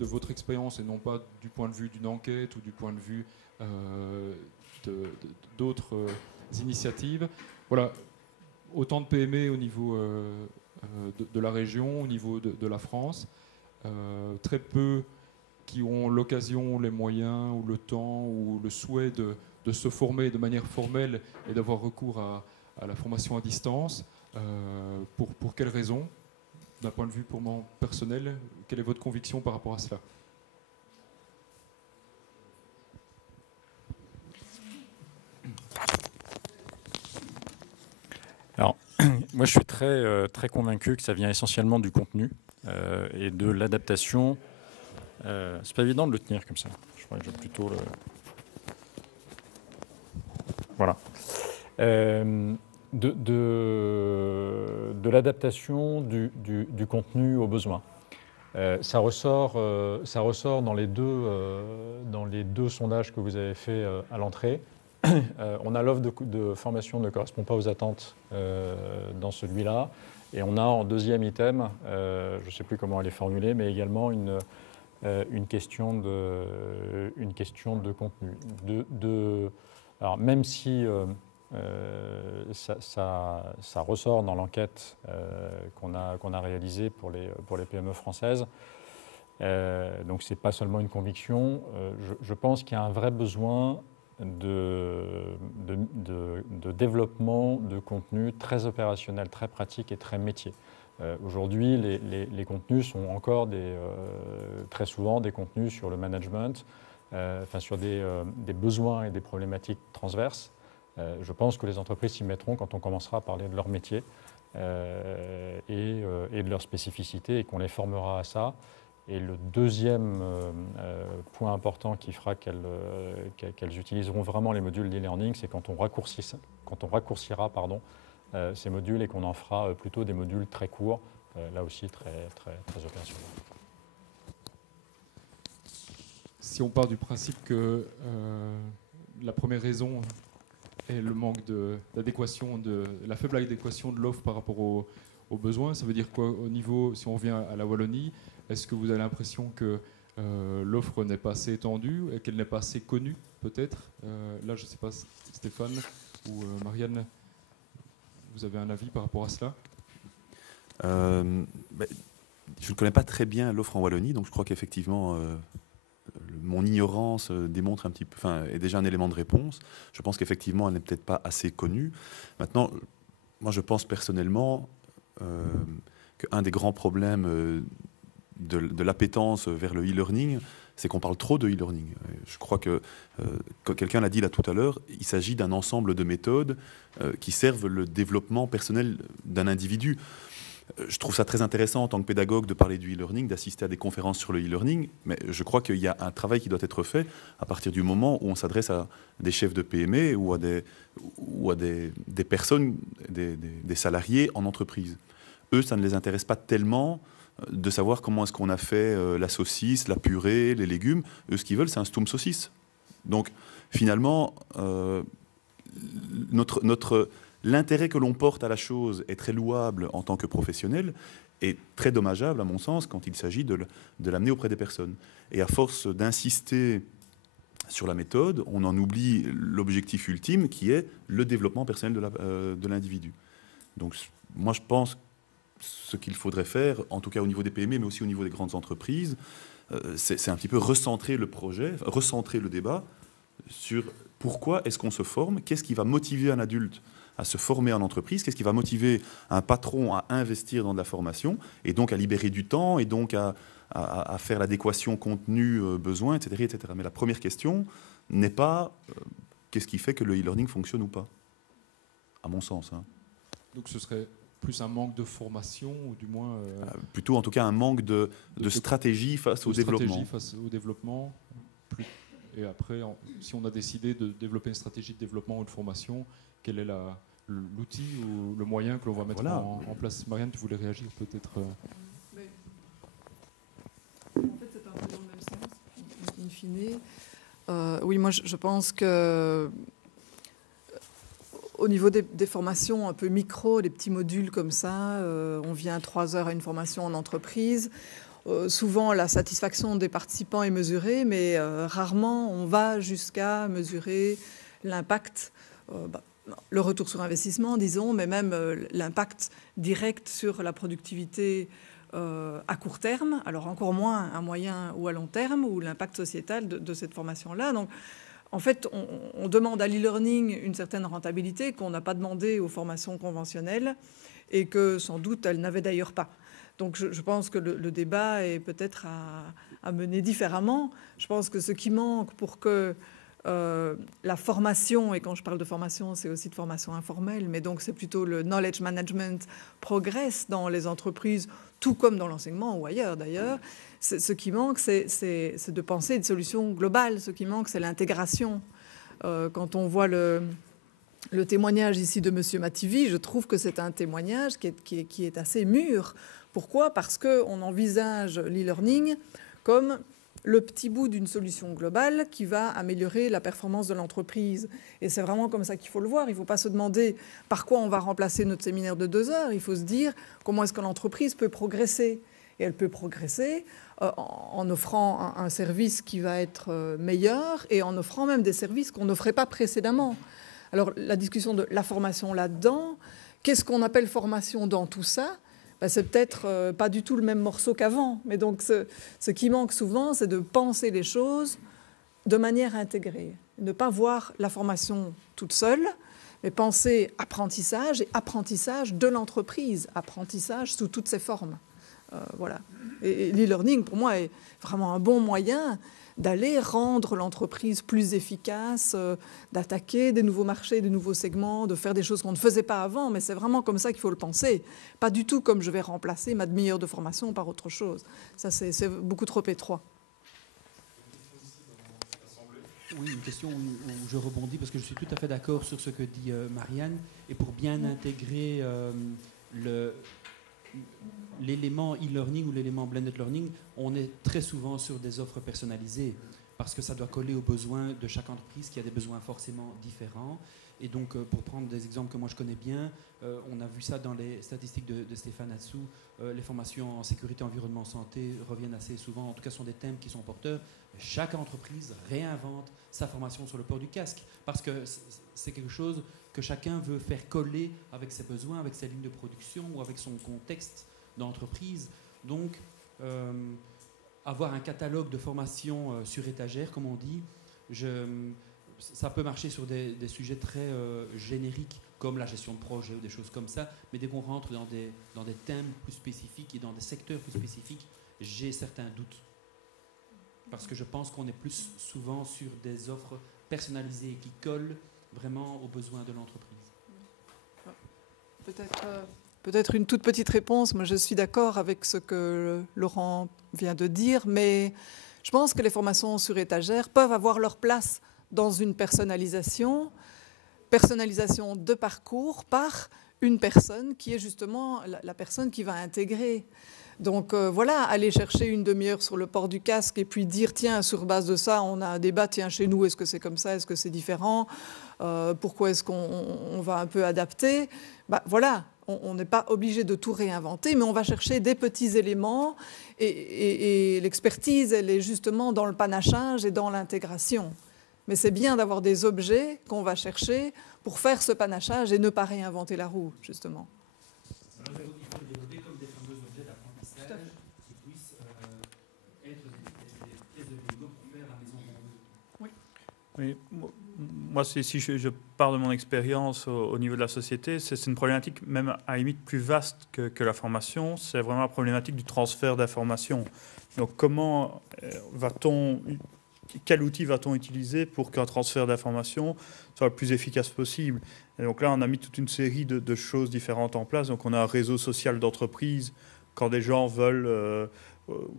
de votre expérience et non pas du point de vue d'une enquête ou du point de vue d'autres initiatives. Voilà, autant de PME au niveau de la région, au niveau de la France, très peu qui ont l'occasion, les moyens ou le temps ou le souhait de se former de manière formelle et d'avoir recours à la formation à distance. Pour quelles raisons? D'un point de vue purement personnel, quelle est votre conviction par rapport à cela? Alors, moi je suis très convaincu que ça vient essentiellement du contenu et de l'adaptation. C'est pas évident de le tenir comme ça. Je crois que j'ai plutôt le... Voilà. De l'adaptation du contenu aux besoins. Ça ressort dans les deux sondages que vous avez fait à l'entrée. On a l'offre de formation ne correspond pas aux attentes dans celui-là. Et on a en deuxième item, je ne sais plus comment elle est formulée, mais également une question de contenu. Alors même si ça ressort dans l'enquête qu'on a réalisée pour les PME françaises, donc ce n'est pas seulement une conviction, je pense qu'il y a un vrai besoin de développement de contenu très opérationnel, très pratique et très métier. Aujourd'hui, les contenus sont encore très souvent des contenus sur le management, sur des besoins et des problématiques transverses. Je pense que les entreprises s'y mettront quand on commencera à parler de leur métier et de leurs spécificités et qu'on les formera à ça. Et le deuxième point important qui fera qu'elles utiliseront vraiment les modules d'e-learning, c'est quand on raccourcira ces modules et qu'on en fera plutôt des modules très courts, là aussi très opérationnels. Si on part du principe que la première raison est le manque d'adéquation, la faible adéquation de l'offre par rapport aux besoins, ça veut dire quoi au niveau, si on revient à la Wallonie, est-ce que vous avez l'impression que l'offre n'est pas assez étendue et qu'elle n'est pas assez connue, peut-être? Là, je ne sais pas, Stéphane ou Marianne, vous avez un avis par rapport à cela? Je ne connais pas très bien l'offre en Wallonie, donc je crois qu'effectivement, mon ignorance démontre un petit peu, est déjà un élément de réponse. Je pense qu'effectivement, elle n'est peut-être pas assez connue. Maintenant, moi, je pense personnellement qu'un des grands problèmes de l'appétence vers le e-learning, c'est qu'on parle trop de e-learning. Je crois que, comme quelqu'un l'a dit là tout à l'heure, il s'agit d'un ensemble de méthodes qui servent le développement personnel d'un individu. Je trouve ça très intéressant en tant que pédagogue de parler du e-learning, d'assister à des conférences sur le e-learning, mais je crois qu'il y a un travail qui doit être fait à partir du moment où on s'adresse à des chefs de PME ou à des personnes, des salariés en entreprise. Eux, ça ne les intéresse pas tellement de savoir comment est-ce qu'on a fait la saucisse, la purée, les légumes. Eux, ce qu'ils veulent, c'est un stoum saucisse. Donc, finalement, l'intérêt que l'on porte à la chose est très louable en tant que professionnel et très dommageable, à mon sens, quand il s'agit de l'amener auprès des personnes. Et à force d'insister sur la méthode, on en oublie l'objectif ultime qui est le développement personnel de l'individu. Donc, moi, je pense que ce qu'il faudrait faire, en tout cas au niveau des PME, mais aussi au niveau des grandes entreprises, c'est un petit peu recentrer le projet, recentrer le débat sur pourquoi est-ce qu'on se forme, qu'est-ce qui va motiver un adulte à se former en entreprise, qu'est-ce qui va motiver un patron à investir dans de la formation, et donc à libérer du temps, et donc à faire l'adéquation contenu-besoin, etc., etc. Mais la première question n'est pas qu'est-ce qui fait que le e-learning fonctionne ou pas, à mon sens. Donc ce serait plus un manque de formation, ou du moins... plutôt en tout cas un manque de stratégie face au développement. Et après, si on a décidé de développer une stratégie de développement ou de formation, quel est l'outil ou le moyen que l'on va mettre en place? Marianne, tu voulais réagir peut-être En fait, c'est un peu dans le même sens, in fine. Oui, moi, je pense que au niveau des formations un peu micro, des petits modules comme ça, on vient 3 heures à une formation en entreprise. souvent, la satisfaction des participants est mesurée, mais rarement on va jusqu'à mesurer l'impact, le retour sur investissement, disons, mais même l'impact direct sur la productivité à court terme, alors encore moins à moyen ou à long terme, ou l'impact sociétal de cette formation-là. Donc, en fait, on demande à l'e-learning une certaine rentabilité qu'on n'a pas demandé aux formations conventionnelles et que sans doute elles n'avaient d'ailleurs pas. Donc je pense que le débat est peut-être à mener différemment. Je pense que ce qui manque pour que la formation, et quand je parle de formation, c'est aussi de formation informelle, mais donc c'est plutôt le knowledge management progresse dans les entreprises, tout comme dans l'enseignement ou ailleurs d'ailleurs. Ce qui manque, c'est de penser une solution globale. Ce qui manque, c'est l'intégration. Quand on voit le témoignage ici de M. Mativi, je trouve que c'est un témoignage qui est assez mûr. Pourquoi ? Parce qu'on envisage l'e-learning comme le petit bout d'une solution globale qui va améliorer la performance de l'entreprise. Et c'est vraiment comme ça qu'il faut le voir. Il ne faut pas se demander par quoi on va remplacer notre séminaire de 2 heures. Il faut se dire comment est-ce que l'entreprise peut progresser. Et elle peut progresser en offrant un service qui va être meilleur et en offrant même des services qu'on n'offrait pas précédemment. Alors la discussion de la formation là-dedans, qu'est-ce qu'on appelle formation dans tout ça ? C'est peut-être pas du tout le même morceau qu'avant. Mais donc ce qui manque souvent, c'est de penser les choses de manière intégrée. Ne pas voir la formation toute seule, mais penser apprentissage et apprentissage de l'entreprise, apprentissage sous toutes ses formes. Voilà. Et l'e-learning, pour moi, est vraiment un bon moyen d'aller rendre l'entreprise plus efficace, d'attaquer des nouveaux marchés, des nouveaux segments, de faire des choses qu'on ne faisait pas avant. Mais c'est vraiment comme ça qu'il faut le penser. Pas du tout comme je vais remplacer ma demi-heure de formation par autre chose. Ça, c'est beaucoup trop étroit. Oui, une question où je rebondis parce que je suis tout à fait d'accord sur ce que dit Marianne. Et pour bien intégrer l'élément e-learning ou l'élément blended learning, on est très souvent sur des offres personnalisées parce que ça doit coller aux besoins de chaque entreprise qui a des besoins forcément différents. Et donc, pour prendre des exemples que moi je connais bien, on a vu ça dans les statistiques de Stéphane Assou, les formations en sécurité, environnement, santé reviennent assez souvent, en tout cas sont des thèmes qui sont porteurs. Chaque entreprise réinvente sa formation sur le port du casque parce que c'est quelque chose que chacun veut faire coller avec ses besoins, avec ses lignes de production ou avec son contexte d'entreprise. Donc, avoir un catalogue de formations sur étagère, comme on dit, ça peut marcher sur des sujets très génériques, comme la gestion de projet ou des choses comme ça, mais dès qu'on rentre dans des thèmes plus spécifiques et dans des secteurs plus spécifiques, j'ai certains doutes. Parce que je pense qu'on est plus souvent sur des offres personnalisées qui collent vraiment aux besoins de l'entreprise. Peut-être une toute petite réponse. Moi, je suis d'accord avec ce que Laurent vient de dire, mais je pense que les formations sur étagère peuvent avoir leur place dans une personnalisation de parcours par une personne qui est justement la personne qui va intégrer. Donc voilà, aller chercher une demi-heure sur le port du casque et puis dire, tiens, sur base de ça, on a un débat, tiens, chez nous, est-ce que c'est comme ça, est-ce que c'est différent, pourquoi est-ce qu'on va un peu adapter ? Voilà, on n'est pas obligé de tout réinventer, mais on va chercher des petits éléments et l'expertise, elle est justement dans le panachage et dans l'intégration. Mais c'est bien d'avoir des objets qu'on va chercher pour faire ce panachage et ne pas réinventer la roue, justement. Il faut les développer comme des fameux objets d'apprentissage qui puissent être des pièces de Lego pour faire la maison qu'on veut. Oui. Moi, si je pars de mon expérience au niveau de la société, c'est une problématique même à la limite plus vaste que la formation. C'est vraiment la problématique du transfert d'informations. Donc, quel outil va-t-on utiliser pour qu'un transfert d'informations soit le plus efficace possible ? Et donc là, on a mis toute une série de choses différentes en place. Donc, on a un réseau social d'entreprise quand des gens veulent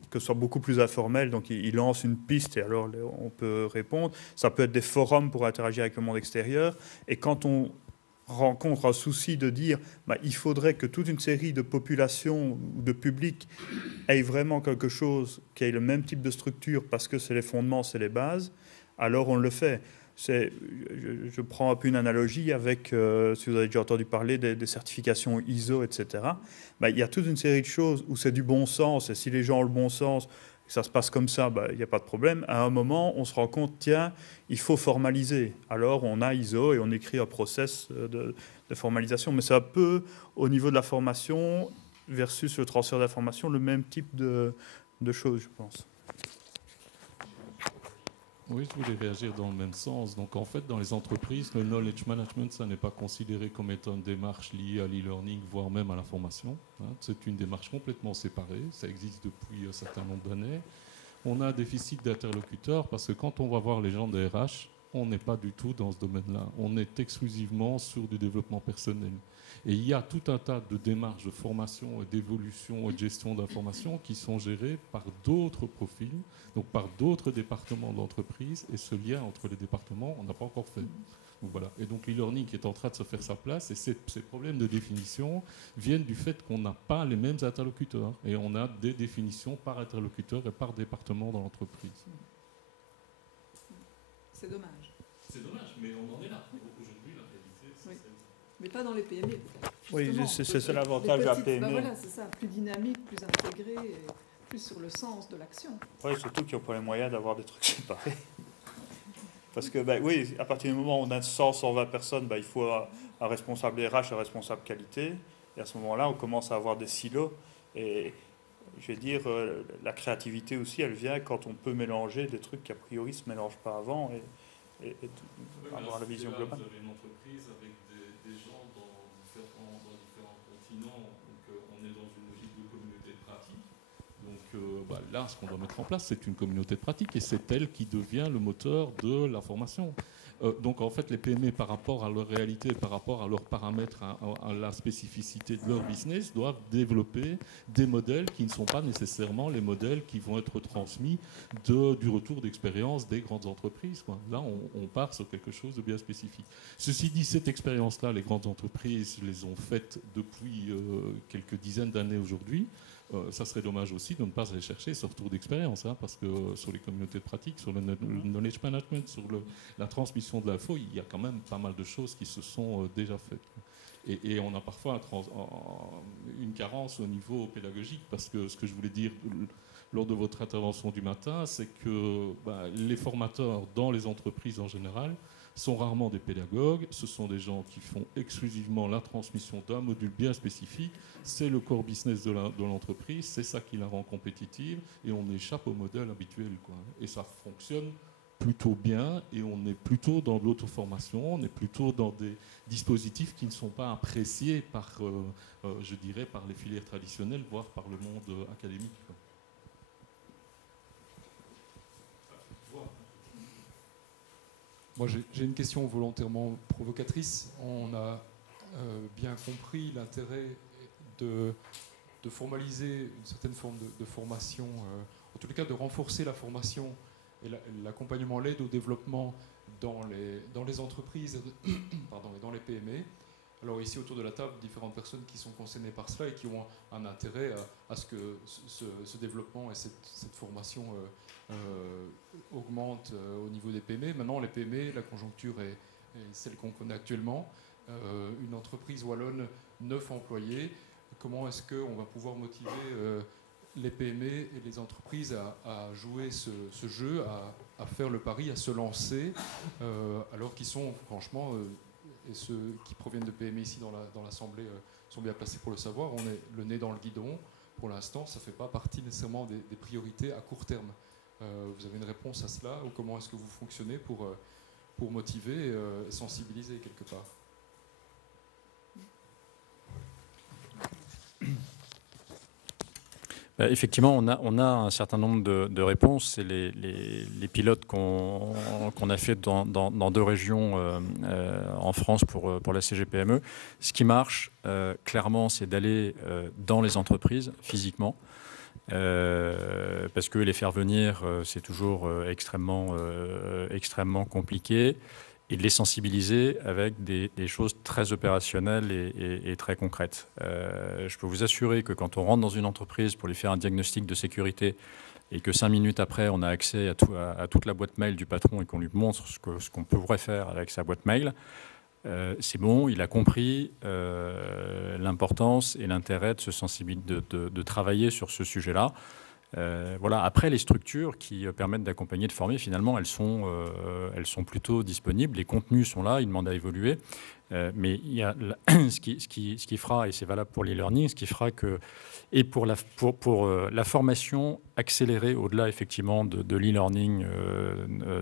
que ce soit beaucoup plus informel. Donc, ils lancent une piste et alors on peut répondre. Ça peut être des forums pour interagir avec le monde extérieur. Et quand on rencontre un souci de dire il faudrait que toute une série de populations ou de publics aient vraiment quelque chose qui ait le même type de structure parce que c'est les fondements, c'est les bases, alors on le fait. je prends un peu une analogie avec, si vous avez déjà entendu parler des certifications ISO, etc. Il y a toute une série de choses où c'est du bon sens, et si les gens ont le bon sens, ça se passe comme ça, il n'y a pas de problème. À un moment, on se rend compte, tiens, il faut formaliser. Alors, on a ISO et on écrit un process de formalisation. Mais c'est un peu, au niveau de la formation versus le transfert d'informations, le même type de choses, je pense. Oui, je voulais réagir dans le même sens. Donc, en fait, dans les entreprises, le knowledge management, ça n'est pas considéré comme étant une démarche liée à l'e-learning, voire même à la formation. C'est une démarche complètement séparée. Ça existe depuis un certain nombre d'années. On a un déficit d'interlocuteurs parce que quand on va voir les gens des RH, on n'est pas du tout dans ce domaine-là. On est exclusivement sur du développement personnel. Et il y a tout un tas de démarches de formation et d'évolution et de gestion d'information qui sont gérées par d'autres profils, donc par d'autres départements d'entreprise. Et ce lien entre les départements, on n'a pas encore fait. Donc voilà. Et donc l'e-learning qui est en train de se faire sa place, et ces problèmes de définition viennent du fait qu'on n'a pas les mêmes interlocuteurs. Et on a des définitions par interlocuteur et par département dans l'entreprise. C'est dommage. C'est dommage, mais on en est là. Aujourd'hui, la réalité, c'est celle-là. Mais pas dans les PME, peut-être. Oui, c'est l'avantage de la PME. Voilà, c'est ça, plus dynamique, plus intégré, et plus sur le sens de l'action. Oui, surtout qu'ils n'ont pas les moyens d'avoir des trucs séparés. Parce que, oui, à partir du moment où on a 100, 120 personnes, il faut un responsable RH, un responsable qualité. Et à ce moment-là, on commence à avoir des silos. Et je vais dire, la créativité aussi, elle vient quand on peut mélanger des trucs qui, a priori, ne se mélangent pas avant et avoir la vision globale. Vous avez une entreprise avec des gens dans différents continents. Donc, on est dans une logique de communauté de pratique. Donc là, ce qu'on doit mettre en place, c'est une communauté de pratique et c'est elle qui devient le moteur de la formation. Donc en fait, les PME, par rapport à leur réalité, par rapport à leurs paramètres, à la spécificité de leur business, doivent développer des modèles qui ne sont pas nécessairement les modèles qui vont être transmis du retour d'expérience des grandes entreprises, quoi. Là, on part sur quelque chose de bien spécifique. Ceci dit, cette expérience-là, les grandes entreprises les ont faites depuis quelques dizaines d'années aujourd'hui. Ça serait dommage aussi de ne pas aller chercher ce retour d'expérience, parce que sur les communautés de pratique, sur le knowledge management, sur la transmission de l'info, il y a quand même pas mal de choses qui se sont déjà faites. Et on a parfois une carence au niveau pédagogique, parce que ce que je voulais dire lors de votre intervention du matin, c'est que les formateurs dans les entreprises en général sont rarement des pédagogues, ce sont des gens qui font exclusivement la transmission d'un module bien spécifique, c'est le core business de l'entreprise, c'est ça qui la rend compétitive, et on échappe au modèle habituel, quoi. Et ça fonctionne plutôt bien, et on est plutôt dans l'auto-formation, on est plutôt dans des dispositifs qui ne sont pas appréciés par, je dirais, par les filières traditionnelles, voire par le monde académique, quoi. Moi, j'ai une question volontairement provocatrice. On a bien compris l'intérêt de formaliser une certaine forme de formation, en tous les cas de renforcer la formation et l'accompagnement, l'aide au développement dans les entreprises pardon, et dans les PME. Alors ici, autour de la table, différentes personnes qui sont concernées par cela et qui ont un intérêt à ce que ce développement et cette formation augmente au niveau des PME. Maintenant, les PME, la conjoncture est celle qu'on connaît actuellement. Une entreprise wallonne, 9 employés. Comment est-ce qu'on va pouvoir motiver les PME et les entreprises à jouer ce jeu, à faire le pari, à se lancer, alors qu'ils sont franchement... et ceux qui proviennent de PME ici dans l'Assemblée sont bien placés pour le savoir, on est le nez dans le guidon. Pour l'instant, ça ne fait pas partie nécessairement des priorités à court terme. Vous avez une réponse à cela, ou comment est-ce que vous fonctionnez pour motiver et sensibiliser quelque part? Effectivement, on a un certain nombre de réponses. C'est les pilotes qu'on a fait dans 2 régions en France pour la CGPME. Ce qui marche, clairement, c'est d'aller dans les entreprises, physiquement. Parce que les faire venir, c'est toujours extrêmement compliqué. Et de les sensibiliser avec des choses très opérationnelles et très concrètes. Je peux vous assurer que quand on rentre dans une entreprise pour lui faire un diagnostic de sécurité, et que 5 minutes après, on a accès à toute la boîte mail du patron et qu'on lui montre ce qu'on pourrait faire avec sa boîte mail, c'est bon, il a compris l'importance et l'intérêt de se sensibiliser, de travailler sur ce sujet-là. Voilà. Après, les structures qui permettent d'accompagner, de former, finalement, elles sont plutôt disponibles. Les contenus sont là, ils demandent à évoluer. Mais il y a ce qui fera, et c'est valable pour l'e-learning, ce qui fera que, et pour la formation accélérée au-delà effectivement de l'e-learning,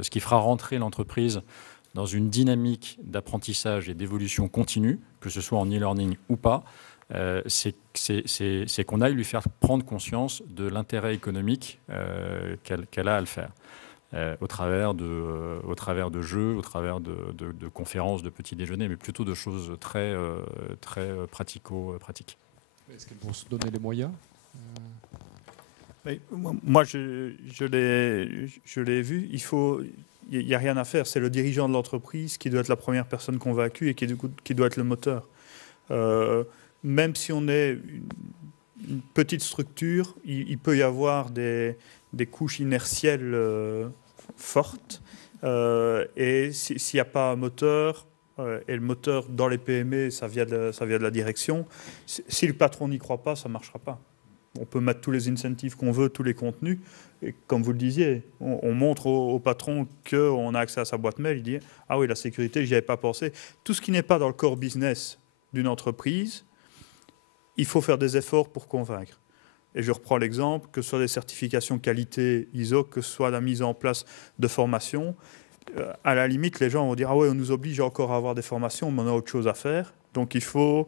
ce qui fera rentrer l'entreprise dans une dynamique d'apprentissage et d'évolution continue, que ce soit en e-learning ou pas, c'est qu'on aille lui faire prendre conscience de l'intérêt économique qu'elle a à le faire. Au travers de jeux, au travers de conférences, de petits déjeuners, mais plutôt de choses très pratiques. Est-ce qu'elles vont se donner les moyens Moi, je l'ai vu. Il n'y a rien à faire. C'est le dirigeant de l'entreprise qui doit être la première personne convaincue et qui doit être le moteur. Même si on est une petite structure, il peut y avoir des couches inertielles fortes. Et s'il n'y a pas un moteur, et le moteur dans les PME, ça vient de la direction, si le patron n'y croit pas, ça ne marchera pas. On peut mettre tous les incentives qu'on veut, tous les contenus. Et comme vous le disiez, on montre au patron qu'on a accès à sa boîte mail. Il dit « Ah oui, la sécurité, j'y avais pas pensé ». Tout ce qui n'est pas dans le core business d'une entreprise, il faut faire des efforts pour convaincre. Et je reprends l'exemple, que ce soit des certifications qualité ISO, que ce soit la mise en place de formations. À la limite, les gens vont dire « Ah ouais, on nous oblige encore à avoir des formations, mais on a autre chose à faire ». Donc il faut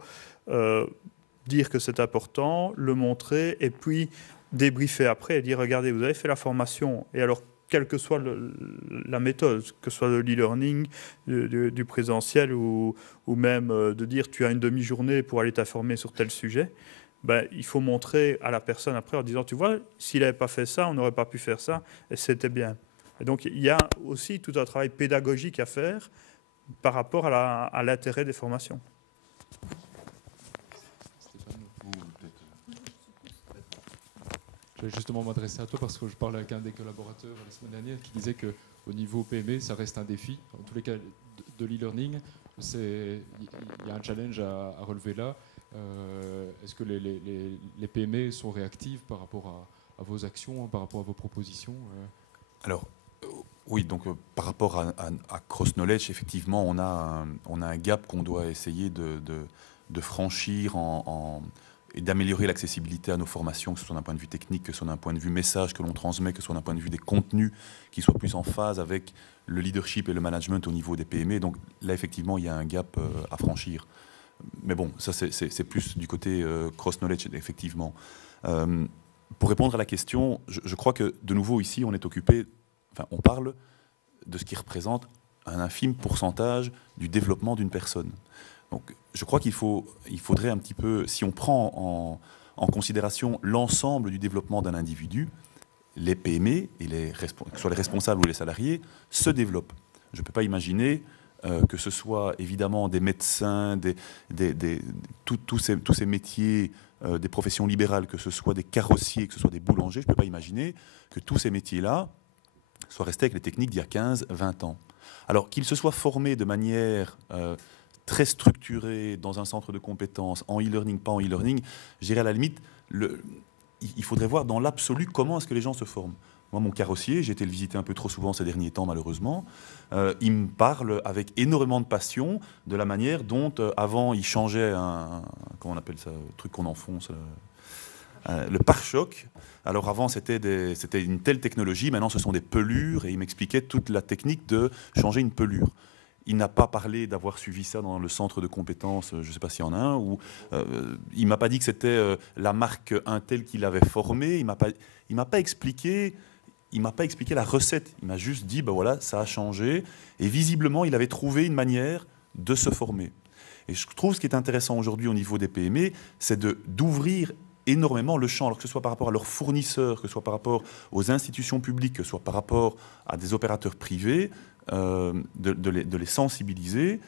dire que c'est important, le montrer, et puis débriefer après et dire « Regardez, vous avez fait la formation, et alors, quelle que soit la méthode, que ce soit de l'e-learning, du présentiel, ou même de dire « Tu as une demi-journée pour aller t'informer sur tel sujet », il faut montrer à la personne après en disant « Tu vois, s'il n'avait pas fait ça, on n'aurait pas pu faire ça, et c'était bien ». Et donc, il y a aussi tout un travail pédagogique à faire par rapport à l'intérêt des formations. Je vais justement m'adresser à toi parce que je parlais avec un des collaborateurs la semaine dernière qui disait qu'au niveau PME, ça reste un défi. En tous les cas, de l'e-learning, il y a un challenge à relever là. Est-ce que les PME sont réactives par rapport à vos actions, par rapport à vos propositions Alors, oui, donc par rapport à Cross Knowledge, effectivement, on a un gap qu'on doit essayer de franchir et d'améliorer l'accessibilité à nos formations, que ce soit d'un point de vue technique, que ce soit d'un point de vue message que l'on transmet, que ce soit d'un point de vue des contenus qui soient plus en phase avec le leadership et le management au niveau des PME. Donc là, effectivement, il y a un gap à franchir. Mais bon, ça, c'est plus du côté cross-knowledge, effectivement. Pour répondre à la question, je crois que, de nouveau, ici, on parle de ce qui représente un infime pourcentage du développement d'une personne. Donc, je crois qu'il faudrait un petit peu, si on prend en considération l'ensemble du développement d'un individu, les PME, et que ce soit les responsables ou les salariés, se développent. Je ne peux pas imaginer que ce soit évidemment des médecins, tous ces métiers, des professions libérales, que ce soit des carrossiers, que ce soit des boulangers, je ne peux pas imaginer que tous ces métiers-là soient restés avec les techniques d'il y a 15, 20 ans. Alors qu'ils se soient formés de manière très structurée dans un centre de compétences, en e-learning, pas en e-learning, je dirais à la limite, il faudrait voir dans l'absolu comment est-ce que les gens se forment. Moi, mon carrossier, j'ai été le visiter un peu trop souvent ces derniers temps, malheureusement. Il me parle avec énormément de passion de la manière dont, avant, il changeait comment on appelle ça, le truc qu'on enfonce, le pare-choc. Alors avant, c'était une telle technologie, maintenant ce sont des pelures, et il m'expliquait toute la technique de changer une pelure. Il n'a pas parlé d'avoir suivi ça dans le centre de compétences, je ne sais pas s'il y en a un, ou il ne m'a pas dit que c'était la marque Intel qui l'avait formé, il ne m'a pas expliqué la recette, il m'a juste dit, voilà, ça a changé, et visiblement, il avait trouvé une manière de se former. Et je trouve ce qui est intéressant aujourd'hui au niveau des PME, c'est d'ouvrir énormément le champ, alors que ce soit par rapport à leurs fournisseurs, que ce soit par rapport aux institutions publiques, que ce soit par rapport à des opérateurs privés, de les sensibiliser.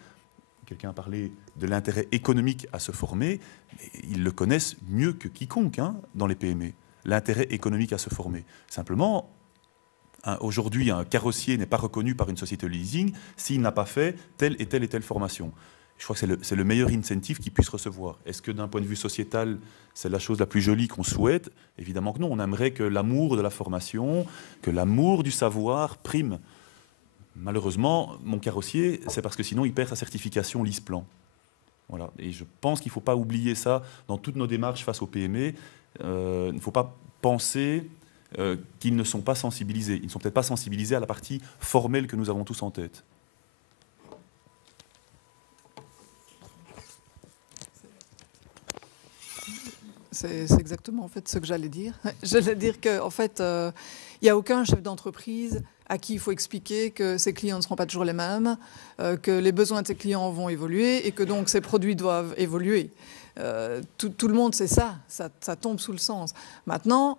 Quelqu'un a parlé de l'intérêt économique à se former, mais ils le connaissent mieux que quiconque dans les PME. l'intérêt économique à se former. Simplement, aujourd'hui, un carrossier n'est pas reconnu par une société de leasing s'il n'a pas fait telle et telle formation. Je crois que c'est le meilleur incentive qu'il puisse recevoir. Est-ce que d'un point de vue sociétal, c'est la chose la plus jolie qu'on souhaite? Évidemment que non. On aimerait que l'amour de la formation, que l'amour du savoir prime. Malheureusement, mon carrossier, c'est parce que sinon il perd sa certification LeasePlan. Voilà. Et je pense qu'il ne faut pas oublier ça dans toutes nos démarches face aux PME. Il ne faut pas penser qu'ils ne sont pas sensibilisés. Ils ne sont peut-être pas sensibilisés à la partie formelle que nous avons tous en tête. C'est exactement en fait ce que j'allais dire. J'allais dire qu'en fait, il n'y a aucun chef d'entreprise à qui il faut expliquer que ses clients ne seront pas toujours les mêmes, que les besoins de ses clients vont évoluer et que donc ses produits doivent évoluer. Tout le monde sait ça tombe sous le sens. Maintenant,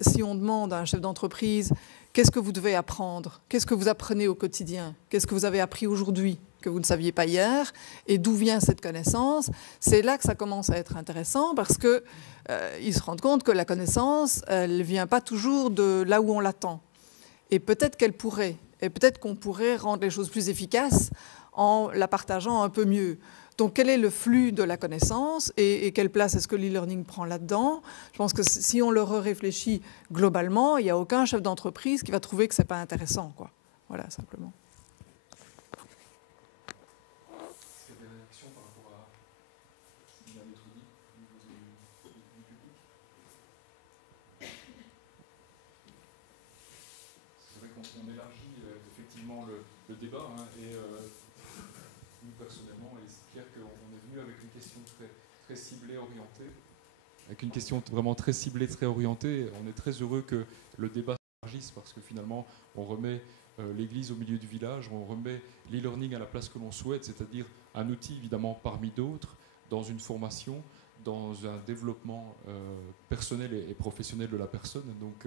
si on demande à un chef d'entreprise qu'est-ce que vous devez apprendre, qu'est-ce que vous apprenez au quotidien, qu'est-ce que vous avez appris aujourd'hui que vous ne saviez pas hier, et d'où vient cette connaissance, c'est là que ça commence à être intéressant parce qu'ils se rendent compte que la connaissance, elle ne vient pas toujours de là où on l'attend. Et peut-être qu'elle pourrait, et peut-être qu'on pourrait rendre les choses plus efficaces en la partageant un peu mieux. Donc, quel est le flux de la connaissance et quelle place est-ce que l'e-learning prend là-dedans? Je pense que si on le réfléchit globalement, il n'y a aucun chef d'entreprise qui va trouver que ce n'est pas intéressant, quoi. Voilà, simplement. On élargit effectivement le débat et nous personnellement, c'est clair qu'on est venu avec une question très ciblée, orientée. Avec une question vraiment très ciblée, très orientée. On est très heureux que le débat s'élargisse parce que finalement, on remet l'église au milieu du village, on remet l'e-learning à la place que l'on souhaite, c'est-à-dire un outil évidemment parmi d'autres, dans une formation, dans un développement personnel et professionnel de la personne. Donc,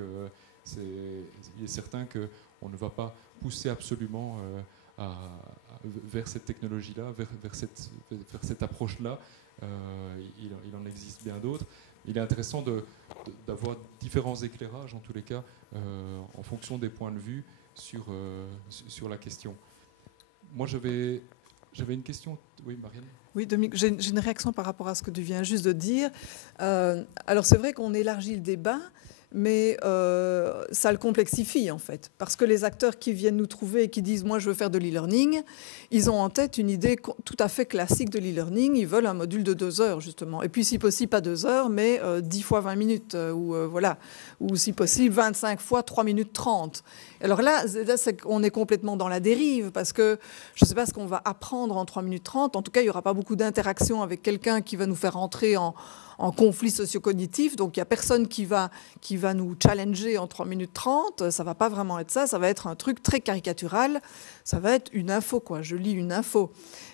il est certain qu'on ne va pas pousser absolument vers cette technologie-là, vers cette approche-là. Il en existe bien d'autres. Il est intéressant d'avoir différents éclairages, en tous les cas, en fonction des points de vue sur la question. Moi, j'avais une question. Oui, Marianne ? Oui, Dominique, j'ai une réaction par rapport à ce que tu viens juste de dire. Alors, c'est vrai qu'on élargit le débat, mais ça le complexifie en fait. Parce que les acteurs qui viennent nous trouver et qui disent « moi je veux faire de l'e-learning », ils ont en tête une idée tout à fait classique de l'e-learning. Ils veulent un module de 2 heures justement. Et puis si possible pas 2 heures, mais 10 fois 20 minutes. Voilà. Ou si possible 25 fois 3 minutes 30. Alors là, on est complètement dans la dérive parce que je ne sais pas ce qu'on va apprendre en 3 minutes 30. En tout cas, il n'y aura pas beaucoup d'interaction avec quelqu'un qui va nous faire entrer en conflit socio-cognitif, donc il n'y a personne qui va nous challenger en 3 minutes 30, ça ne va pas vraiment être ça, ça va être un truc très caricatural, ça va être une info, quoi. Je lis une info.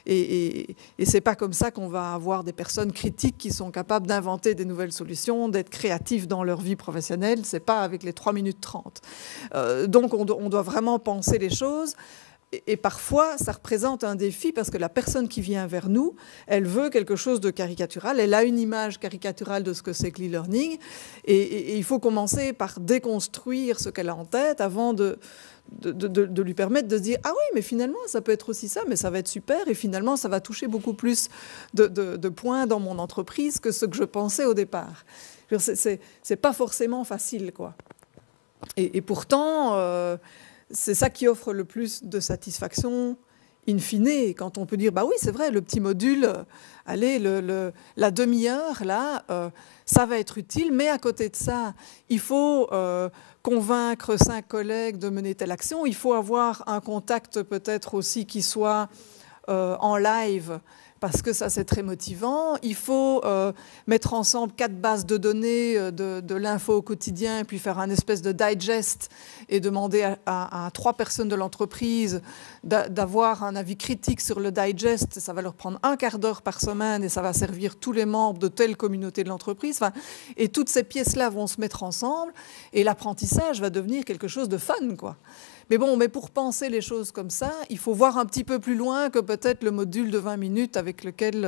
Et ce n'est pas comme ça qu'on va avoir des personnes critiques qui sont capables d'inventer des nouvelles solutions, d'être créatifs dans leur vie professionnelle, ce n'est pas avec les 3 minutes 30. Donc on doit vraiment penser les choses. Et parfois, ça représente un défi parce que la personne qui vient vers nous, elle veut quelque chose de caricatural. Elle a une image caricaturale de ce que c'est que l'e-learning. Et il faut commencer par déconstruire ce qu'elle a en tête avant de lui permettre de se dire « Ah oui, mais finalement, ça peut être aussi ça, mais ça va être super. Et finalement, ça va toucher beaucoup plus de points dans mon entreprise que ce que je pensais au départ. » C'est pas forcément facile, quoi. Et pourtant... c'est ça qui offre le plus de satisfaction in fine, quand on peut dire, bah oui, c'est vrai, le petit module, allez, la demi-heure, là, ça va être utile, mais à côté de ça, il faut convaincre 5 collègues de mener telle action, il faut avoir un contact peut-être aussi qui soit en live, parce que ça, c'est très motivant. Il faut mettre ensemble 4 bases de données de l'info au quotidien, et puis faire un espèce de digest et demander à 3 personnes de l'entreprise d'avoir un avis critique sur le digest. Ça va leur prendre 1/4 d'heure par semaine et ça va servir tous les membres de telle communauté de l'entreprise. Enfin, et toutes ces pièces-là vont se mettre ensemble et l'apprentissage va devenir quelque chose de fun, quoi. Mais bon, mais pour penser les choses comme ça, il faut voir un petit peu plus loin que peut-être le module de 20 minutes avec lequel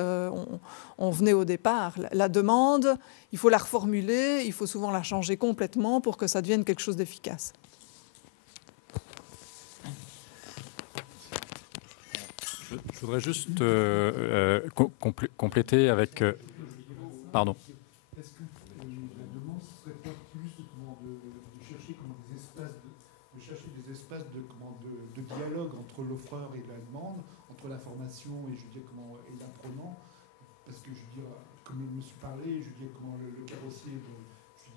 on venait au départ. La demande, il faut la reformuler, il faut souvent la changer complètement pour que ça devienne quelque chose d'efficace. Je voudrais juste compléter avec... pardon. Est-ce que la demande serait pas plus de chercher des espaces de dialogue entre l'offreur et la demande, entre la formation et et l'apprenant? Parce que comme je me suis parlé, comment le carrossier,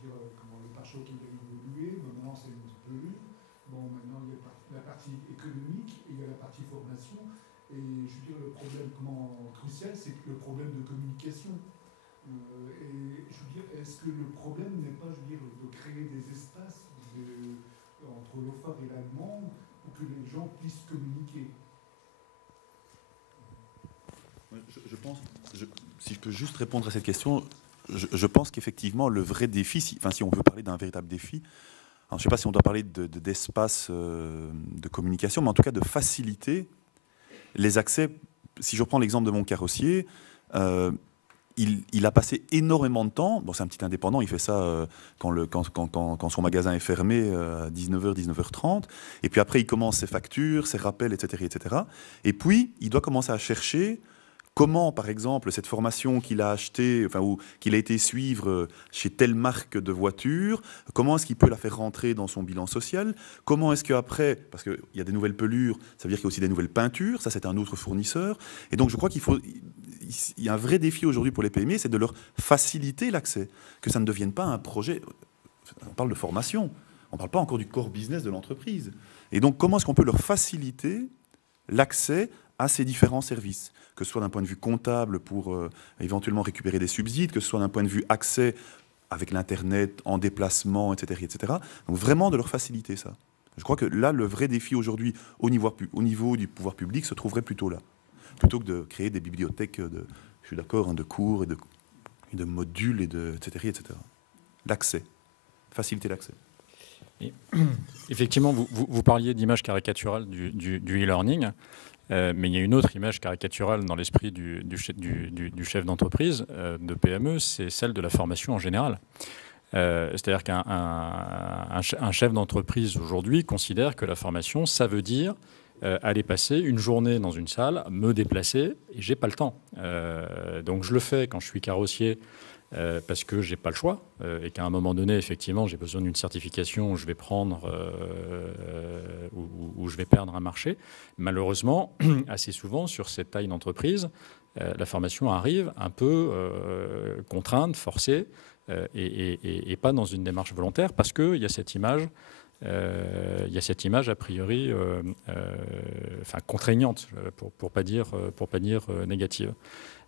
comment le pare-choc il a évolué, maintenant c'est un petit peu lu. Bon, maintenant il y a la partie économique et il y a la partie formation. Et le problème crucial, c'est le problème de communication. Et est-ce que le problème n'est pas, de créer des espaces entre l'offre et la demande pour que les gens puissent communiquer? Je pense, si je peux juste répondre à cette question, je pense qu'effectivement, le vrai défi, si on veut parler d'un véritable défi, alors je ne sais pas si on doit parler d'espace de communication, mais en tout cas de faciliter les accès. Si je reprends l'exemple de mon carrossier, il a passé énormément de temps, bon, c'est un petit indépendant, il fait ça quand son magasin est fermé à 19h, 19h30, et puis après il commence ses factures, ses rappels, etc., etc. Et puis il doit commencer à chercher comment, par exemple, cette formation qu'il a achetée, ou qu'il a été suivre chez telle marque de voiture, comment est-ce qu'il peut la faire rentrer dans son bilan social? Comment est-ce qu'après, parce qu'il y a des nouvelles pelures, ça veut dire qu'il y a aussi des nouvelles peintures, ça c'est un autre fournisseur. Et donc je crois il y a un vrai défi aujourd'hui pour les PME, c'est de leur faciliter l'accès, que ça ne devienne pas un projet. On parle de formation, on ne parle pas encore du core business de l'entreprise. Et donc comment est-ce qu'on peut leur faciliter l'accès à ces différents services, que ce soit d'un point de vue comptable pour éventuellement récupérer des subsides, que ce soit d'un point de vue accès avec l'Internet, en déplacement, etc., etc. Donc vraiment de leur faciliter ça. Je crois que là, le vrai défi aujourd'hui au niveau du pouvoir public se trouverait plutôt là. Plutôt que de créer des bibliothèques, je suis d'accord, de cours et de modules, etc., etc. L'accès, faciliter l'accès. Et, effectivement, vous parliez d'image caricaturale du e-learning. Mais il y a une autre image caricaturale dans l'esprit du chef d'entreprise, de PME, c'est celle de la formation en général. C'est-à-dire qu'un chef d'entreprise aujourd'hui considère que la formation, ça veut dire aller passer une journée dans une salle, me déplacer, et j'ai pas le temps. Donc je le fais quand je suis carrossier, parce que j'ai pas le choix et qu'à un moment donné, effectivement, j'ai besoin d'une certification où je vais prendre où je vais perdre un marché. Malheureusement, assez souvent, sur cette taille d'entreprise, la formation arrive un peu contrainte, forcée et pas dans une démarche volontaire parce qu'il y a cette image. Il y a cette image a priori contraignante, pour pas dire négative.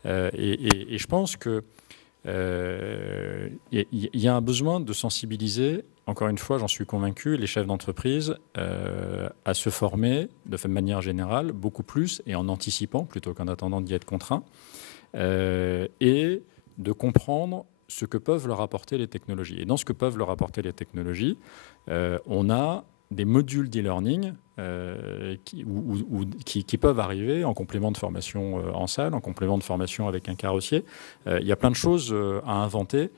Et je pense que il y a un besoin de sensibiliser, encore une fois, j'en suis convaincu, les chefs d'entreprise à se former de manière générale beaucoup plus et en anticipant plutôt qu'en attendant d'y être contraint, et de comprendre ce que peuvent leur apporter les technologies. Et dans ce que peuvent leur apporter les technologies, on a des modules d'e-learning qui peuvent arriver en complément de formation en salle, en complément de formation avec un carrossier. Il y a plein de choses à inventer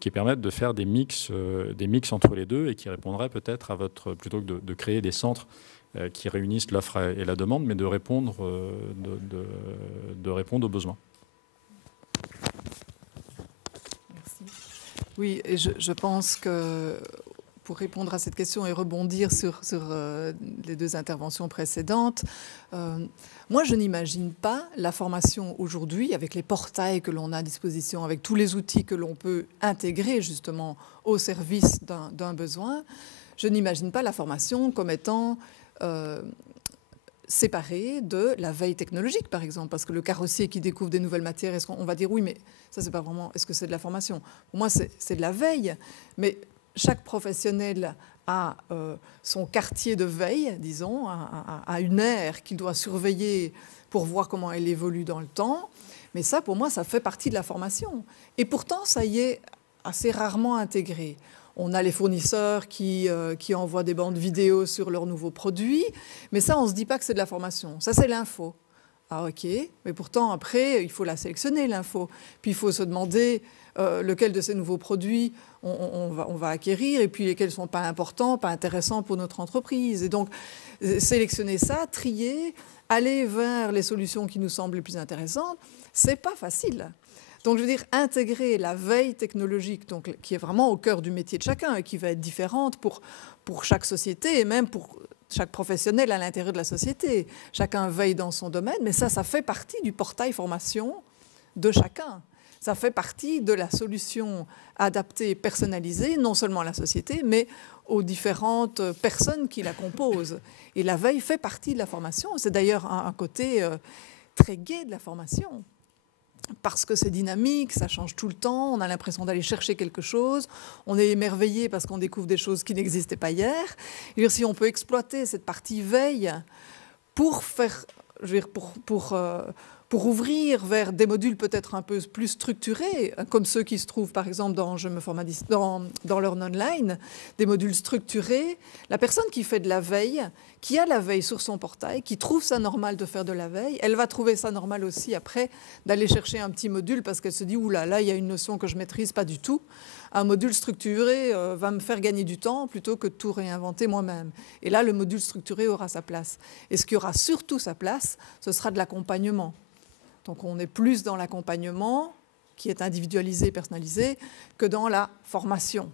qui permettent de faire des mix entre les deux et qui répondraient peut-être à votre... plutôt que de créer des centres qui réunissent l'offre et la demande, mais de répondre aux besoins. Merci. Oui, et je pense que pour répondre à cette question et rebondir sur les deux interventions précédentes, moi, je n'imagine pas la formation aujourd'hui, avec les portails que l'on a à disposition, avec tous les outils que l'on peut intégrer justement au service d'un besoin, je n'imagine pas la formation comme étant séparée de la veille technologique, par exemple, parce que le carrossier qui découvre des nouvelles matières, est-ce qu'on va dire oui, mais ça, c'est pas vraiment... Est-ce que c'est de la formation? Pour moi, c'est de la veille, mais chaque professionnel a son quartier de veille, disons, a une ère qu'il doit surveiller pour voir comment elle évolue dans le temps. Mais ça, pour moi, ça fait partie de la formation. Et pourtant, ça y est assez rarement intégré. On a les fournisseurs qui envoient des bandes vidéo sur leurs nouveaux produits. Mais ça, on ne se dit pas que c'est de la formation. Ça, c'est l'info. Ah ok, mais pourtant, après, il faut la sélectionner, l'info. Puis il faut se demander lequel de ces nouveaux produits on va acquérir et puis lesquels ne sont pas importants, pas intéressants pour notre entreprise. Et donc, sélectionner ça, trier, aller vers les solutions qui nous semblent les plus intéressantes, ce n'est pas facile. Donc, je veux dire, intégrer la veille technologique, donc, qui est vraiment au cœur du métier de chacun et qui va être différente pour chaque société et même pour chaque professionnel à l'intérieur de la société. Chacun veille dans son domaine, mais ça fait partie du portail formation de chacun. Ça fait partie de la solution adaptée, personnalisée, non seulement à la société, mais aux différentes personnes qui la composent. Et la veille fait partie de la formation. C'est d'ailleurs un côté très gai de la formation. Parce que c'est dynamique, ça change tout le temps, on a l'impression d'aller chercher quelque chose, on est émerveillé parce qu'on découvre des choses qui n'existaient pas hier. Et si on peut exploiter cette partie veille pour faire, pour ouvrir vers des modules peut-être un peu plus structurés, comme ceux qui se trouvent par exemple dans Je me forme dans Learn Online, des modules structurés, la personne qui fait de la veille, qui a la veille sur son portail, qui trouve ça normal de faire de la veille, elle va trouver ça normal aussi après d'aller chercher un petit module parce qu'elle se dit « Ouh là, là, il y a une notion que je ne maîtrise pas du tout ». Un module structuré va me faire gagner du temps plutôt que de tout réinventer moi-même. Et là, le module structuré aura sa place. Et ce qui aura surtout sa place, ce sera de l'accompagnement. Donc on est plus dans l'accompagnement, qui est individualisé, personnalisé, que dans la formation.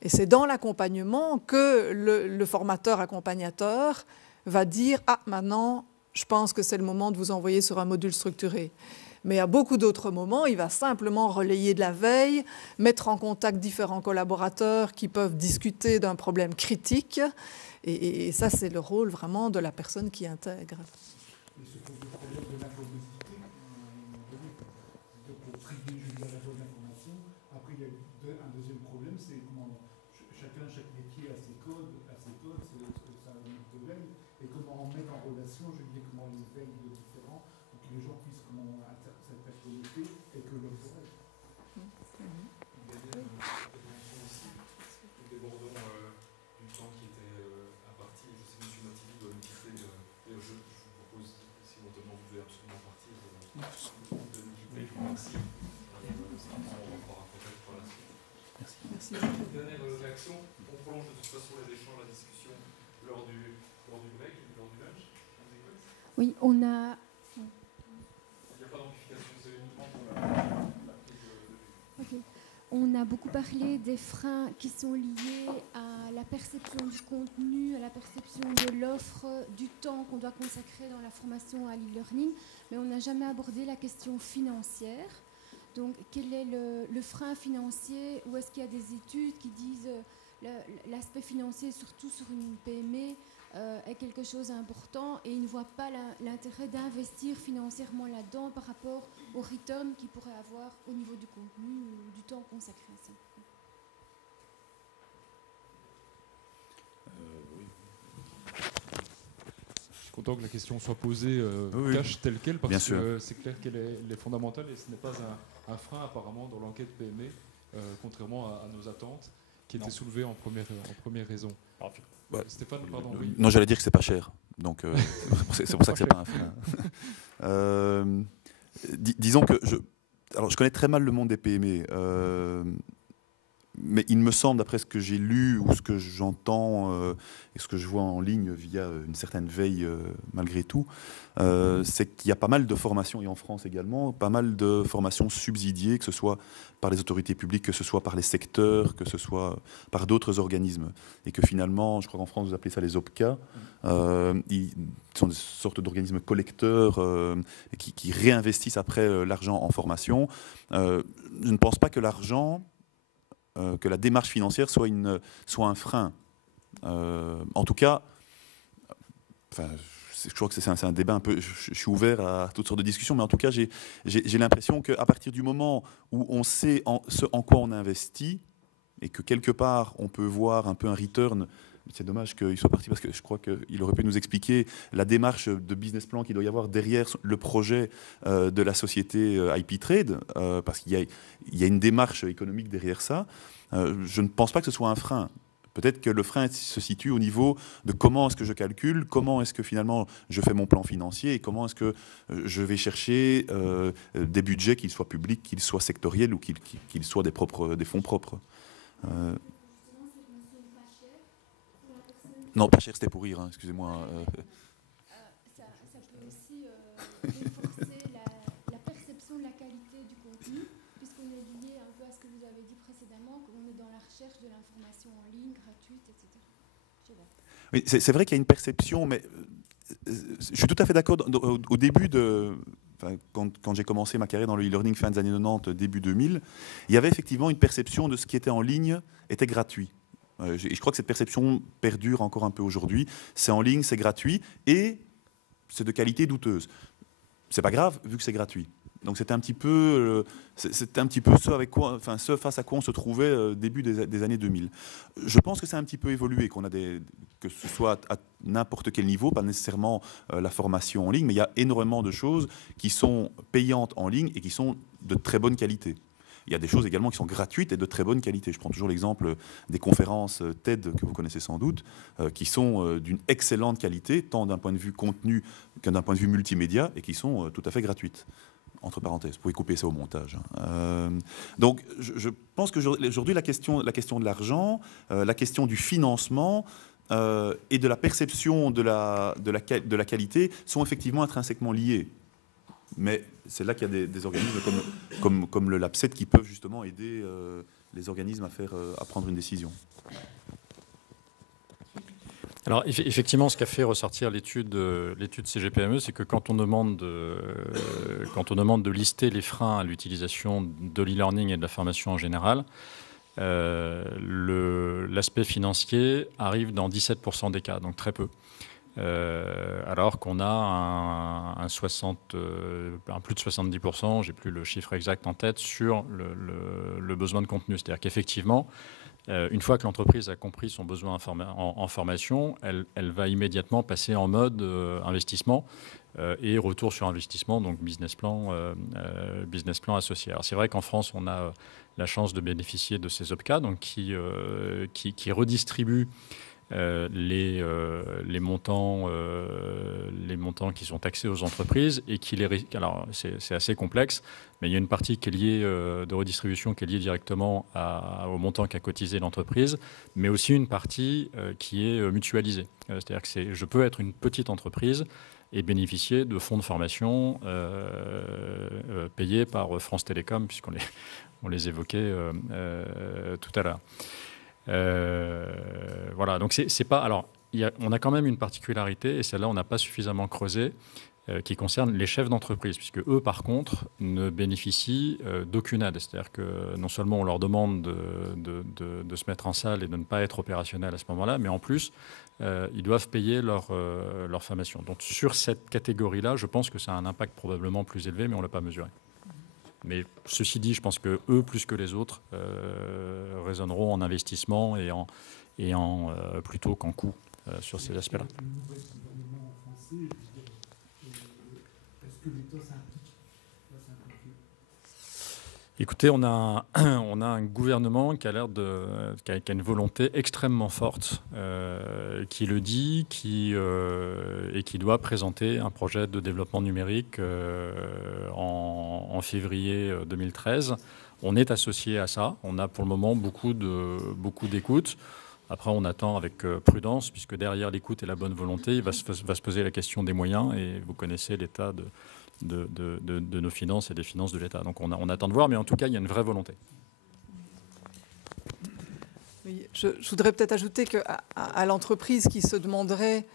Et c'est dans l'accompagnement que le formateur accompagnateur va dire « Ah, maintenant, je pense que c'est le moment de vous envoyer sur un module structuré ». Mais à beaucoup d'autres moments, il va simplement relayer de la veille, mettre en contact différents collaborateurs qui peuvent discuter d'un problème critique. Et ça, c'est le rôle vraiment de la personne qui intègre. Et ce pose le problème de l'information, pour privilégier la bonne information. Après, il y a un deuxième problème, c'est comment chaque métier a ses codes, ça de veille, et comment on met en relation, je dis comment les veilles de différents, pour que les gens puissent comment s'interconnecter et que le vrai. Nous débordons du temps qui était imparti. Je sais que M. Mathilly doit nous quitter. Je vous propose, si éventuellement vous devez absolument partir, de nous quitter. Merci. On reprendra peut-être pour la suite. Merci. Dernière réaction. On prolonge de toute façon les échanges, la discussion lors du break, lors du lunch. Oui, on a... Il n'y a pas d'amplification, c'est uniquement pour la prise de vue. Okay. On a beaucoup parlé des freins qui sont liés à la perception du contenu, à la perception de l'offre, du temps qu'on doit consacrer dans la formation à l'e-learning, mais on n'a jamais abordé la question financière. Donc, quel est le frein financier? Ou est-ce qu'il y a des études qui disent l'aspect financier, surtout sur une PME, est quelque chose d'important et ils ne voient pas l'intérêt d'investir financièrement là-dedans par rapport au return qu'ils pourraient avoir au niveau du contenu ou du temps consacré à ça. Je suis content que la question soit posée cash telle qu'elle, parce que c'est clair qu'elle est fondamentale et ce n'est pas un frein apparemment dans l'enquête PME, contrairement à nos attentes qui étaient soulevées en première raison. Ouais. Stéphane, pardon. Oui. Non, j'allais dire que c'est pas cher, donc c'est pour ça que c'est pas un frein. Disons que je connais très mal le monde des PME, mais il me semble, d'après ce que j'ai lu ou ce que j'entends et ce que je vois en ligne via une certaine veille malgré tout, c'est qu'il y a pas mal de formations, et en France également, pas mal de formations subsidiées, que ce soit par les autorités publiques, que ce soit par les secteurs, que ce soit par d'autres organismes. Et que finalement, je crois qu'en France, vous appelez ça les OPCA, ils sont des sortes d'organismes collecteurs qui réinvestissent après l'argent en formation. Je ne pense pas que l'argent, que la démarche financière soit un frein. En tout cas, je crois que c'est un débat un peu... Je suis ouvert à toutes sortes de discussions, mais en tout cas, j'ai l'impression qu'à partir du moment où on sait ce en quoi on investit, et que quelque part, on peut voir un peu un return... C'est dommage qu'il soit parti parce que je crois qu'il aurait pu nous expliquer la démarche de business plan qu'il doit y avoir derrière le projet de la société IP Trade, parce qu'il y a une démarche économique derrière ça. Je ne pense pas que ce soit un frein. Peut-être que le frein se situe au niveau de comment est-ce que je calcule, comment est-ce que finalement je fais mon plan financier et comment est-ce que je vais chercher des budgets, qu'ils soient publics, qu'ils soient sectoriels ou qu'ils soient des fonds propres. Non, pas cher, c'était pour rire, hein, excusez-moi. Ça peut aussi renforcer la perception de la qualité du contenu, puisqu'on est lié un peu à ce que vous avez dit précédemment, qu'on est dans la recherche de l'information en ligne, gratuite, etc. Je sais pas. Oui, c'est vrai qu'il y a une perception, mais je suis tout à fait d'accord. Au début quand j'ai commencé ma carrière dans le e-learning fin des années 90, début 2000, il y avait effectivement une perception de ce qui était en ligne était gratuit. Je crois que cette perception perdure encore un peu aujourd'hui. C'est en ligne, c'est gratuit et c'est de qualité douteuse. C'est pas grave vu que c'est gratuit. Donc c'était un petit peu ce face à quoi on se trouvait début des années 2000. Je pense que c'est un petit peu évolué, que ce soit à n'importe quel niveau, pas nécessairement la formation en ligne, mais il y a énormément de choses qui sont payantes en ligne et qui sont de très bonne qualité. Il y a des choses également qui sont gratuites et de très bonne qualité. Je prends toujours l'exemple des conférences TED que vous connaissez sans doute, qui sont d'une excellente qualité, tant d'un point de vue contenu que d'un point de vue multimédia, et qui sont tout à fait gratuites. Entre parenthèses, vous pouvez couper ça au montage. Donc je pense qu'aujourd'hui, la question de l'argent, la question du financement et de la perception de la qualité sont effectivement intrinsèquement liées. Mais c'est là qu'il y a des organismes comme le LabSet qui peuvent justement aider les organismes à prendre une décision. Alors effectivement, ce qu'a fait ressortir l'étude CGPME, c'est que quand on demande de lister les freins à l'utilisation de l'e-learning et de la formation en général, l'aspect financier arrive dans 17% des cas, donc très peu. Alors qu'on a un plus de 70%, j'ai plus le chiffre exact en tête, sur le besoin de contenu. C'est-à-dire qu'effectivement, une fois que l'entreprise a compris son besoin en formation, elle va immédiatement passer en mode investissement et retour sur investissement, donc business plan associé. Alors c'est vrai qu'en France, on a la chance de bénéficier de ces OPCA, donc qui redistribuent les montants qui sont taxés aux entreprises et alors c'est assez complexe, mais il y a une partie qui est liée de redistribution qui est liée directement au montant qu'a cotisé l'entreprise, mais aussi une partie qui est mutualisée. C'est-à-dire que je peux être une petite entreprise et bénéficier de fonds de formation payés par France Télécom, puisqu'on les évoquait tout à l'heure. Voilà, donc c'est pas. Alors, on a quand même une particularité, et celle-là, on n'a pas suffisamment creusé, qui concerne les chefs d'entreprise, puisque eux, par contre, ne bénéficient d'aucune aide. C'est-à-dire que non seulement on leur demande de se mettre en salle et de ne pas être opérationnel à ce moment-là, mais en plus, ils doivent payer leur formation. Donc, sur cette catégorie-là, je pense que ça a un impact probablement plus élevé, mais on ne l'a pas mesuré. Mais ceci dit, je pense que eux, plus que les autres, raisonneront en investissement et en plutôt qu'en coût sur ces aspects-là. Est-ce que l'État s'implique ? Écoutez, on a un gouvernement qui a une volonté extrêmement forte, qui le dit, et qui doit présenter un projet de développement numérique en février 2013. On est associé à ça. On a pour le moment beaucoup d'écoute. Après, on attend avec prudence, puisque derrière l'écoute et la bonne volonté, il va se poser la question des moyens, et vous connaissez l'état de nos finances et des finances de l'État. Donc on attend de voir, mais en tout cas, il y a une vraie volonté. Oui, je voudrais peut-être ajouter qu'à l'entreprise qui se demanderait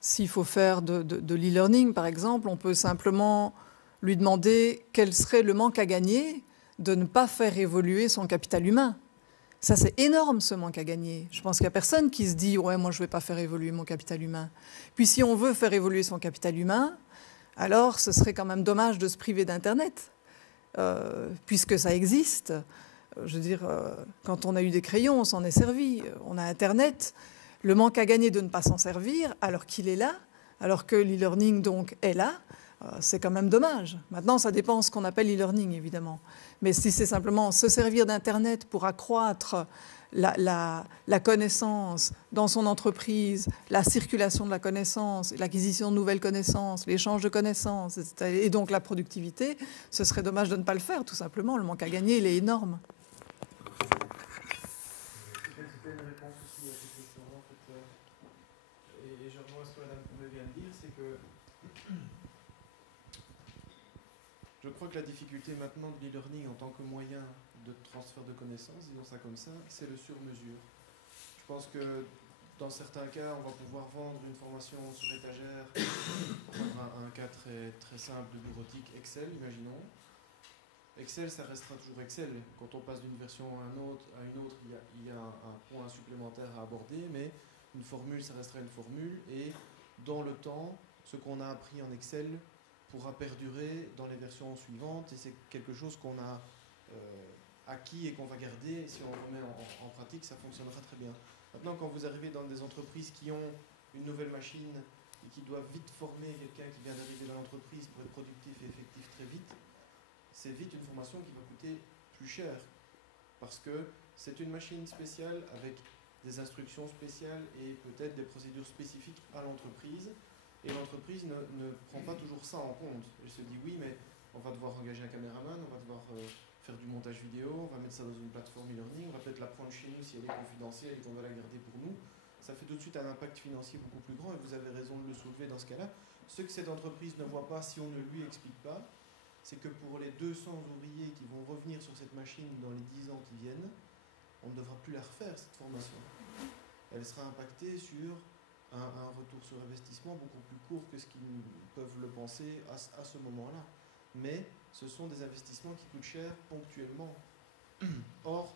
s'il faut faire de l'e-learning, par exemple, on peut simplement lui demander quel serait le manque à gagner de ne pas faire évoluer son capital humain. Ça, c'est énorme, ce manque à gagner. Je pense qu'il n'y a personne qui se dit « ouais, moi, je ne vais pas faire évoluer mon capital humain ». Puis si on veut faire évoluer son capital humain, alors ce serait quand même dommage de se priver d'Internet, puisque ça existe. Je veux dire, quand on a eu des crayons, on s'en est servi. On a Internet. Le manque à gagner de ne pas s'en servir, alors qu'il est là, alors que l'e-learning donc est là, c'est quand même dommage. Maintenant, ça dépend de ce qu'on appelle e-learning, évidemment. Mais si c'est simplement se servir d'Internet pour accroître la connaissance dans son entreprise, la circulation de la connaissance, l'acquisition de nouvelles connaissances, l'échange de connaissances, etc., et donc la productivité, ce serait dommage de ne pas le faire, tout simplement. Le manque à gagner, il est énorme. C'était une réponse aussi à cette question-là, en fait. Et je rejoins ce que Madame Coumet vient de dire, c'est que je crois que la difficulté maintenant de l'e-learning en tant que moyen de transfert de connaissances, disons ça comme ça, c'est le sur-mesure. Je pense que dans certains cas, on va pouvoir vendre une formation sur étagère, un cas très, très simple de bureautique Excel, imaginons. Excel, ça restera toujours Excel. Quand on passe d'une version à une autre, il y a un point supplémentaire à aborder, mais une formule, ça restera une formule. Et dans le temps, ce qu'on a appris en Excel pourra perdurer dans les versions suivantes. Et c'est quelque chose qu'on a acquis et qu'on va garder. Et si on le remet en pratique, ça fonctionnera très bien. Maintenant, quand vous arrivez dans des entreprises qui ont une nouvelle machine et qui doivent vite former quelqu'un qui vient d'arriver dans l'entreprise pour être productif et effectif très vite, c'est vite une formation qui va coûter plus cher parce que c'est une machine spéciale avec des instructions spéciales et peut-être des procédures spécifiques à l'entreprise. Et l'entreprise ne prend pas toujours ça en compte. Elle se dit oui, mais on va devoir engager un caméraman, on va devoir faire du montage vidéo, on va mettre ça dans une plateforme e-learning, on va peut-être la prendre chez nous si elle est confidentielle et qu'on va la garder pour nous. Ça fait tout de suite un impact financier beaucoup plus grand et vous avez raison de le soulever dans ce cas-là. Ce que cette entreprise ne voit pas si on ne lui explique pas, c'est que pour les 200 ouvriers qui vont revenir sur cette machine dans les 10 ans qui viennent, on ne devra plus la refaire, cette formation. Elle sera impactée sur un retour sur investissement beaucoup plus court que ce qu'ils peuvent le penser à ce moment-là. Mais ce sont des investissements qui coûtent cher ponctuellement. Or,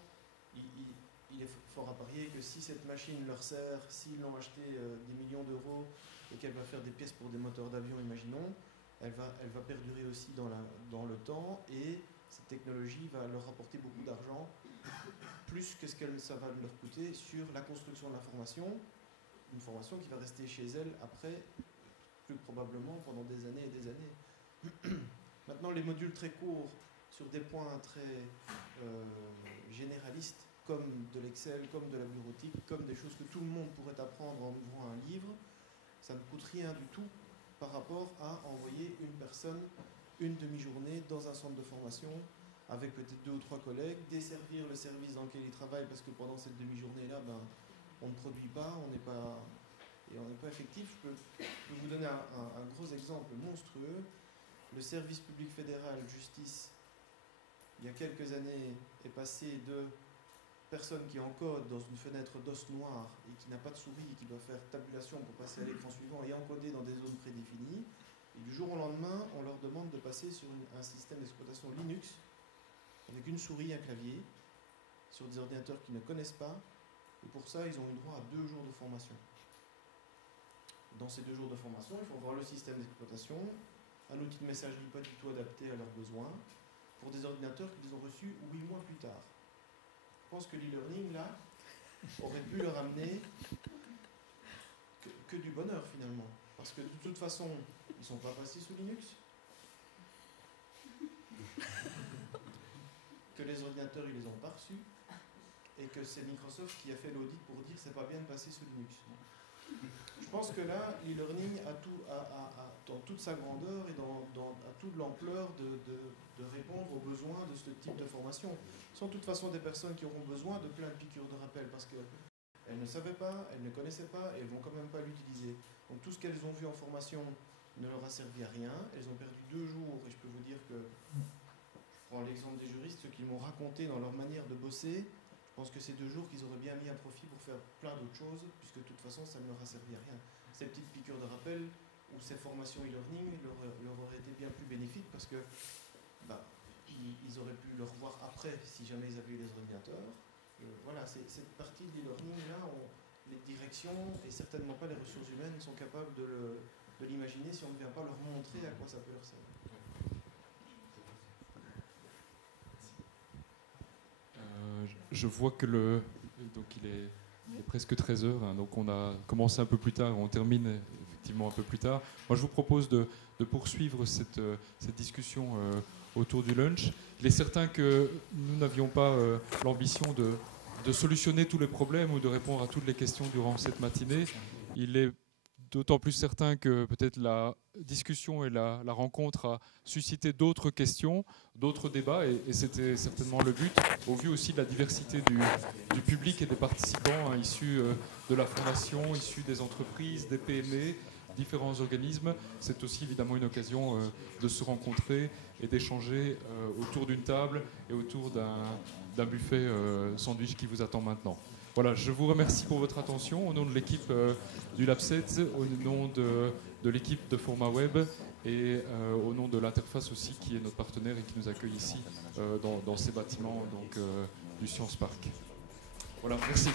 il est fort à parier que si cette machine leur sert, s'ils l'ont acheté des millions d'euros et qu'elle va faire des pièces pour des moteurs d'avion, imaginons, elle va perdurer aussi dans le temps et cette technologie va leur apporter beaucoup d'argent, plus que ça va leur coûter sur la construction de la formation, une formation qui va rester chez elle après, plus probablement pendant des années et des années. Maintenant, les modules très courts sur des points très généralistes, comme de l'Excel, comme de la bureautique, comme des choses que tout le monde pourrait apprendre en ouvrant un livre, ça ne coûte rien du tout par rapport à envoyer une personne une demi-journée dans un centre de formation avec peut-être 2 ou 3 collègues, desservir le service dans lequel ils travaillent parce que pendant cette demi-journée-là, on ne produit pas, on n'est pas effectif. Je peux vous donner un gros exemple monstrueux. Le service public fédéral justice, il y a quelques années, est passé de personne qui encode dans une fenêtre d'os noir et qui n'a pas de souris et qui doit faire tabulation pour passer à l'écran suivant et encoder dans des zones prédéfinies. Et du jour au lendemain, on leur demande de passer sur un système d'exploitation Linux avec une souris et un clavier sur des ordinateurs qu'ils ne connaissent pas. Et pour ça, ils ont eu droit à 2 jours de formation. Dans ces 2 jours de formation, il faut voir le système d'exploitation, un outil de messagerie pas du tout adapté à leurs besoins, pour des ordinateurs qu'ils ont reçus 8 mois plus tard. Je pense que l'e-learning, là, aurait pu leur amener que du bonheur, finalement. Parce que de toute façon, ils ne sont pas passés sous Linux. Que les ordinateurs, ils les ont pas reçus. Et que c'est Microsoft qui a fait l'audit pour dire que c'est pas bien de passer sous Linux. Je pense que là, l'e-learning dans toute sa grandeur et à toute l'ampleur de répondre aux besoins de ce type de formation. Ce sont de toute façon des personnes qui auront besoin de plein de piqûres de rappel parce qu'elles ne savaient pas, elles ne connaissaient pas et elles ne vont quand même pas l'utiliser. Donc tout ce qu'elles ont vu en formation ne leur a servi à rien. Elles ont perdu 2 jours et je peux vous dire que, je prends l'exemple des juristes, ce qu'ils m'ont raconté dans leur manière de bosser, je pense que c'est 2 jours qu'ils auraient bien mis à profit pour faire plein d'autres choses, puisque de toute façon, ça ne leur a servi à rien. Ces petites piqûres de rappel ou ces formations e-learning leur auraient été bien plus bénéfiques parce que ils auraient pu le revoir après si jamais ils avaient eu des ordinateurs. Voilà, cette partie de l'e-learning-là, les directions et certainement pas les ressources humaines sont capables de l'imaginer si on ne vient pas leur montrer à quoi ça peut leur servir. Je vois que donc il est presque 13h, hein, donc on a commencé un peu plus tard, on termine effectivement un peu plus tard. Moi, je vous propose de poursuivre cette discussion autour du lunch. Il est certain que nous n'avions pas l'ambition de solutionner tous les problèmes ou de répondre à toutes les questions durant cette matinée. Il est d'autant plus certain que peut-être la discussion et la rencontre a suscité d'autres questions, d'autres débats, et c'était certainement le but, au vu aussi de la diversité du public et des participants, issus de la fondation, issus des entreprises, des PME, différents organismes. C'est aussi évidemment une occasion de se rencontrer et d'échanger autour d'une table et autour d'un buffet sandwich qui vous attend maintenant. Voilà, je vous remercie pour votre attention au nom de l'équipe du LabSet, au nom de l'équipe de Format Web et au nom de l'Interface aussi, qui est notre partenaire et qui nous accueille ici dans ces bâtiments donc, du Science Park. Voilà, merci.